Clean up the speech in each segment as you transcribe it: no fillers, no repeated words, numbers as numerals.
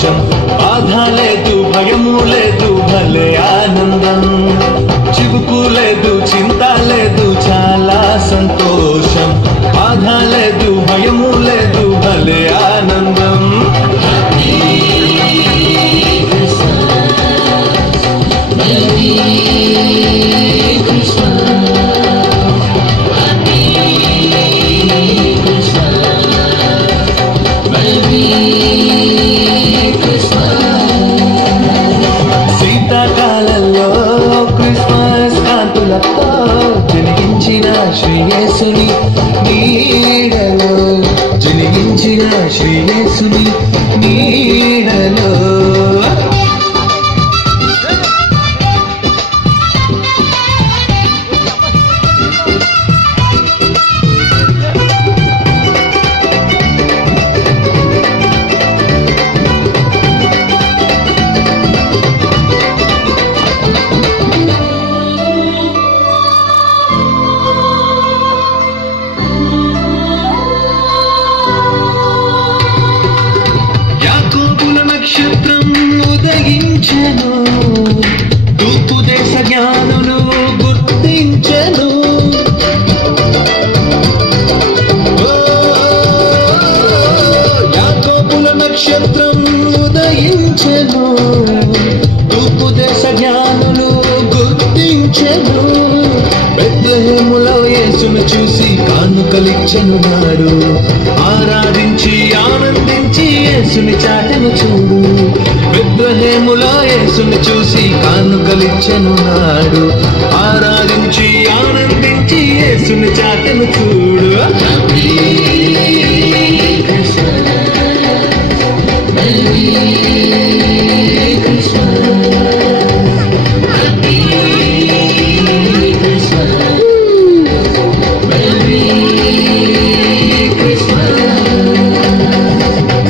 సంతోషం, బాధ లేదు భయము లేదు భలే ఆనందం, చివుకు లేదు చింత లేదు చాలా సంతోషం, బాధ లేదు భయము లేదు భలే ఆనందం. శీతాకాలంలో క్రిస్మస్ కాంతులతో జనిగించిన శ్రీయేసుని నీడలో, జనిగించిన శ్రీయేసుని నీడలో. నక్షత్రం ఉదయించెను, తూర్పు దేశ జ్ఞానులు గుర్తించెను. యాకోబుల నక్షత్రం ఉదయించెను, తూర్పు దేశ జ్ఞానులు గుర్తించెను. బెత్లెహేములో యేసును చూసి కానుకలిచ్చెను నాడు, ఆరాధించి ఆనందించి యేసుని చాటెను చూడు. బెత్లెహేములో యేసుని చూసి కానుకలిచ్చెను నాడు, ఆరాధించి ఆనందించి యేసుని చాటెను చూడు.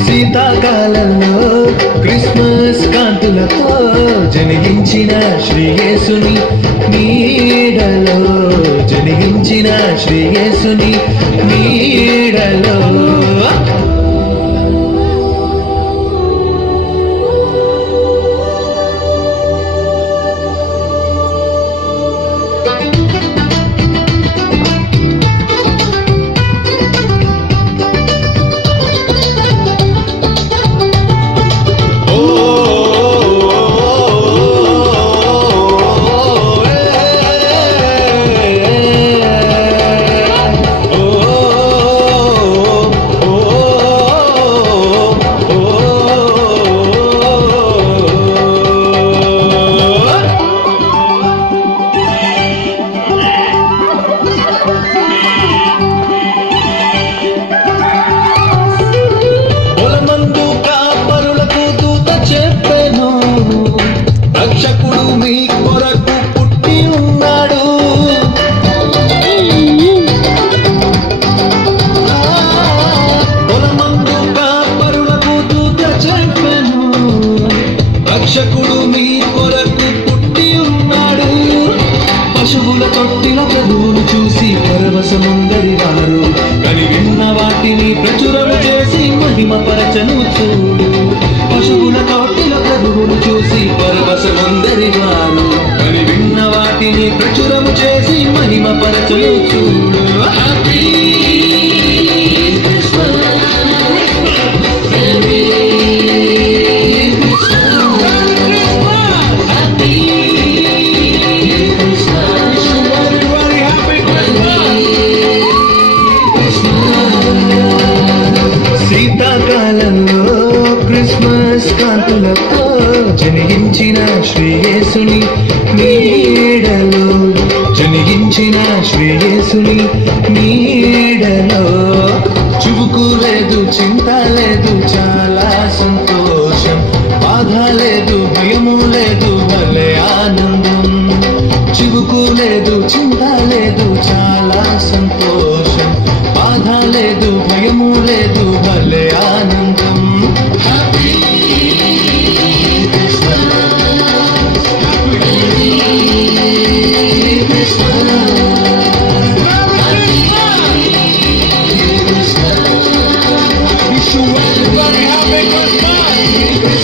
శీతాకాలంలో క్రిస్మస్ కాంతులతో జనిగించిన శ్రీయేసుని నీడలో, జనిగించిన శ్రీయేసుని నీడలో. రక్షకుడు మీ కొరకు పుట్టి ఉన్నాడు, పొలమందు కాపరులకు దూత చెప్పెను. రక్షకుడు మీ కొరకు పుట్టి ఉన్నాడు, పశువుల తొట్టిల ప్రభువును చూసి పరవశముందరివారు, కని విన్న వాటిని ప్రచురం చేసి మహిమపరచను చూడు. పశువుల తొట్టిల ప్రభువును చూసి పరవశముందరివారు, కని విన్న వాటిని ప్రచురము చేసి మహిమపరచను చూడు. శీతాకాలంలో క్రిస్మస్ కాంతులతో జనిగించిన శ్రీయేసుని నీడలో, జనిగించిన శ్రీయేసుని నీడలో. చువుకు లేదు చింత లేదు చాలా సంతోషం, బాధ లేదు భయము లేదు భలే ఆనందం, చివుకు లేదు చింత లేదు చాలా సంతోషం, బాధ లేదు భయము లేదు భలే ఆనందం. Wish you everybody happy Christmas.